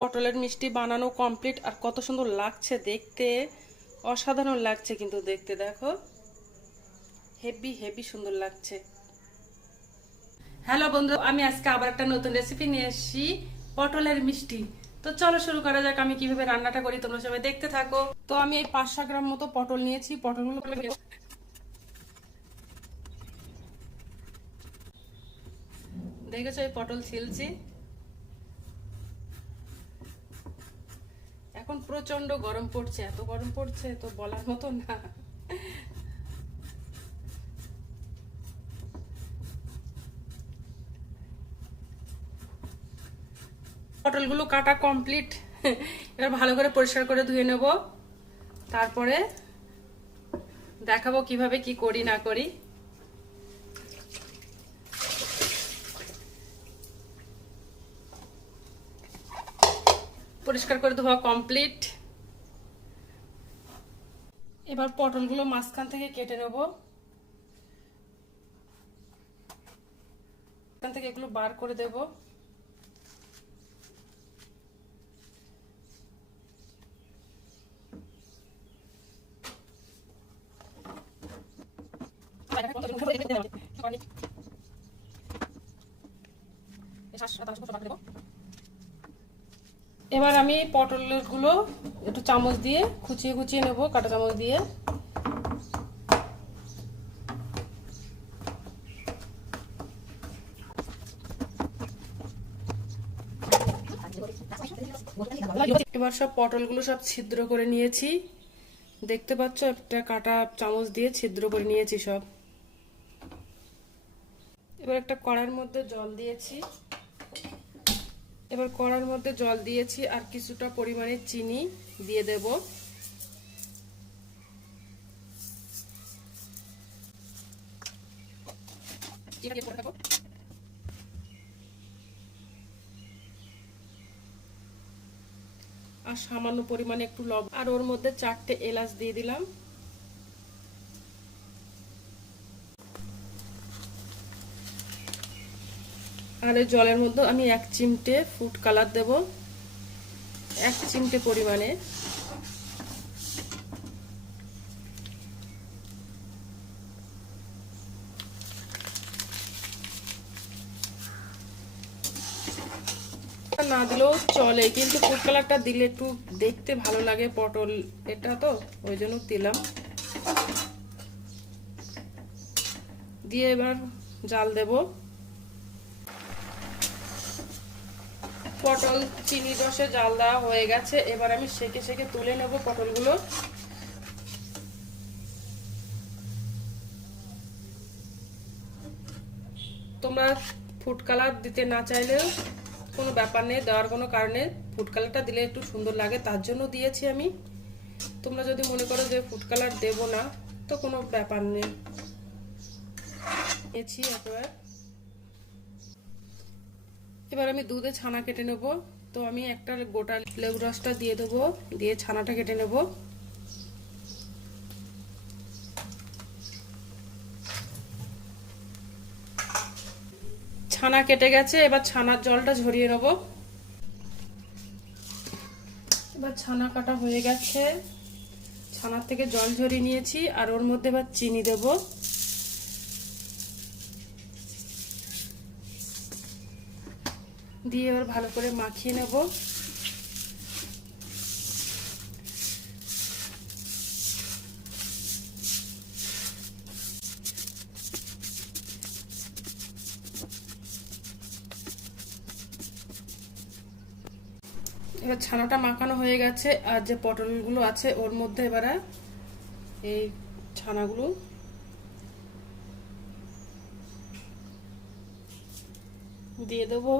পটলের মিষ্টি বানানো কমপ্লিট। আর কত সুন্দর লাগছে দেখতে, অসাধারণ লাগছে কিন্তু দেখতে, দেখো হেভি হেভি সুন্দর লাগছে। হ্যালো বন্ধু, আমি আজকে আবার একটা নতুন রেসিপি নিয়ে এসেছি, পটলের মিষ্টি। তো চলো শুরু করা যাক, আমি কিভাবে রান্নাটা করি তোমরা সবাই দেখতে থাকো। তো আমি এই 500 গ্রাম মতো পটল নিয়েছি। পটলগুলো দেখেছো, এই পটল ছিলছি। এখন প্রচন্ড গরম পড়ছে, এত গরম পড়ছে তো বলার মতো না। পটলগুলো কাটা কমপ্লিট। এবার ভালো করে পরিষ্কার করে ধুয়ে নেব, তারপরে দেখাবো কিভাবে কি করি না করি। পরিষ্কার করে ধোয়া কমপ্লিট। এবার পটলগুলো মাঝখান থেকে কেটে নেব, এখান থেকে এগুলো বার করে দেব। এবার আমি পটলের গুলো একটু চামচ দিয়ে খুচিয়ে খুচিয়ে নেব, কাঁটা চামচ দিয়ে। এবার সব পটলগুলো সব ছিদ্র করে নিয়েছি, দেখতে পাচ্ছ একটা কাঁটা চামচ দিয়ে ছিদ্র করে নিয়েছি সব। এবার একটা কড়াইয়ের মধ্যে জল দিয়েছি, আর কিছুটা পরিমাণে চিনি দিয়ে দেব। আর সামান্য পরিমাণে একটু লবণ, আর ওর মধ্যে 4টে এলাচ দিয়ে দিলাম। আর এই জলের মধ্যে আমি 1 চিমটে ফুড কালার দেব, 1 চিমটে পরিমাণে। না দিলেও চলে, কিন্তু ফুড কালারটা দিলে একটু দেখতে ভালো লাগে, পটল এটা তো ওই জন্য দিলাম। দিয়ে এবার জাল দেব। পটল চিনি রসে জাল দেওয়া হয়ে গেছে, এবার আমি সেকে সেকে তুলে নেব পটলগুলো। তোমরা ফুড কালার দিতে না চাইলেও কোনো ব্যাপার নেই, দেওয়ার কোনো কারণে। ফুড কালারটা দিলে একটু সুন্দর লাগে, তার জন্য দিয়েছি আমি। তোমরা যদি মনে করো যে ফুড কালার দেব না, তো কোনো ব্যাপার নেই। এবার আমি দুধে ছানা কেটে নেব। তো আমি একটা গোটা লেবু রসটা দিয়ে দেবো, দিয়ে ছানাটা কেটে নেব। ছানা কেটে গেছে, এবার ছানার জলটা ঝরিয়ে নেব। এবার ছানা কাটা হয়ে গেছে, ছানার থেকে জল ঝরিয়ে নিয়েছি, আর ওর মধ্যে এবার চিনি দেব। দিয়ে এবার ভালো করে মাখিয়ে নেব। এবার ছানাটা মাখানো হয়ে গেছে, আর যে পটলগুলো আছে ওর মধ্যে এবারে এই ছানাগুলো দিয়ে দেবো।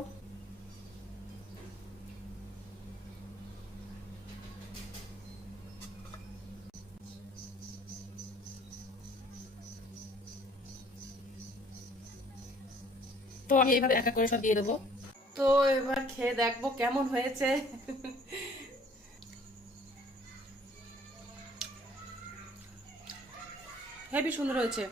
তো আমি এইভাবে এক এক করে সব দিয়ে দেবো। তো এবার খেয়ে দেখবো কেমন হয়েছে। হেবি সুন্দর হয়েছে।